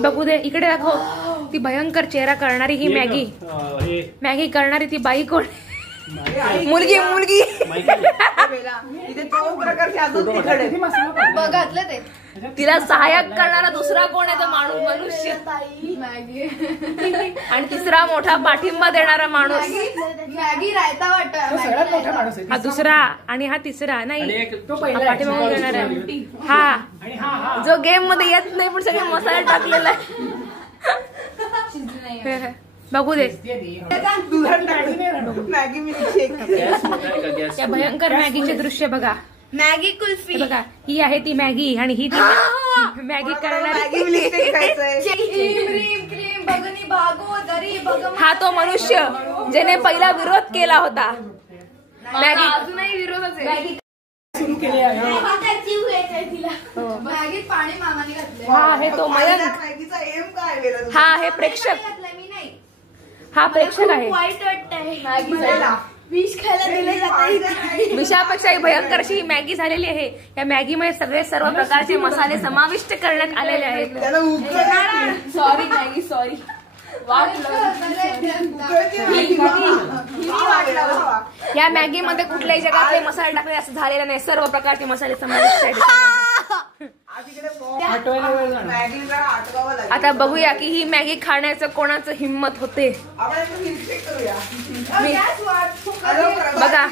बघू दे, इकडे दाखव ती भयंकर चेहरा करणारी ही मॅगी. मॅगी करणारी ती बाई कोण? मुलगी मुलगी बघातलं ते. तिला सहाय्यक करणारा दुसरा कोण आहे? तो माणूस, मनुष्य. आणि तिसरा मोठा पाठिंबा देणारा माणूस मॅगी रायता वाटत. हा दुसरा आणि हा तिसरा नाही, पाठिंबा देणारा हा जो गेम मध्ये येत नाही पण सगळे मसाला टाकलेला आहे. बघू दे त्या भयंकर मॅगीचे दृश्य बघा. मॅगी कुल्फी बघा, ही आहे ती मॅगी आणि ही मॅगी करणारी. हा तो मनुष्य ज्याने पहिला विरोध केला होता. मॅगी अजूनही विरोधच आहे. मॅगीत पाणी मामाने घातलं. हा आहे तो मयंक. हा आहे प्रेक्षक. हा प्रेक्षक आहे. वाईट वाटतंय. विष खायला दिले जाते. विषापेक्षा भयंकर अशी ही मॅगी झालेली आहे. या मॅगी मध्ये सगळे सर्व प्रकारचे मसाले समाविष्ट करण्यात आलेले आहेत. Sorry Maggi, sorry. या मॅगी मध्ये कुठल्याही जगातले मसाले टाकले असं झालेलं नाही. सर्व प्रकारचे मसाले समाविष्ट आहेत. आता बघूया की ही मॅगी खाण्याचं कोणाचं हिम्मत होते. बघा,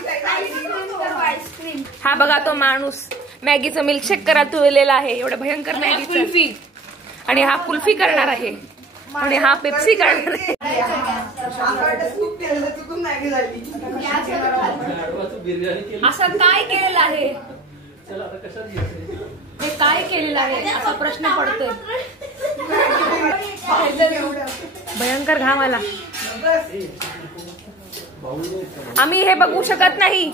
हा बघा तो माणूस मॅगीचं मिल्कशेक करत तुळलेला आहे. एवढं भयंकर मॅगी. आणि हा कुल्फी करणार आहे आणि हा पेप्सी करणार आहे. असं काय केलेलं आहे? हे काय केलेलं आहे असा प्रश्न पडतोय. भयंकर घाम आला. आम्ही हे बघू शकत नाही.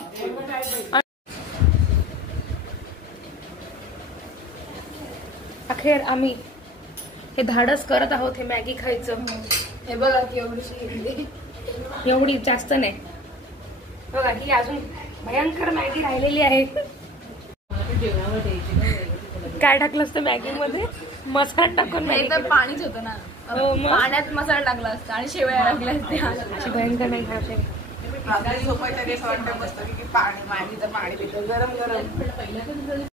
अखेर आम्ही हे धाडस करत आहोत हे मॅगी खायचं. हे बघा की एवढीशी, एवढी जास्त नाही. बघा ही अजून भयंकर मॅगी राहिलेली आहे. काय टाकलं असतं मॅगी मध्ये? मसाला टाकून. नाही तर पाणीच होतं ना. पाण्यात मसाला टाकला असता आणि शेवया टाकल्या असत्या. अशी भयंकर नाही खायची. रात्री झोपायच्या वेळेस वाटतं मस्त की पाणी, मॅगी तर पाणी पितो गरम गरम.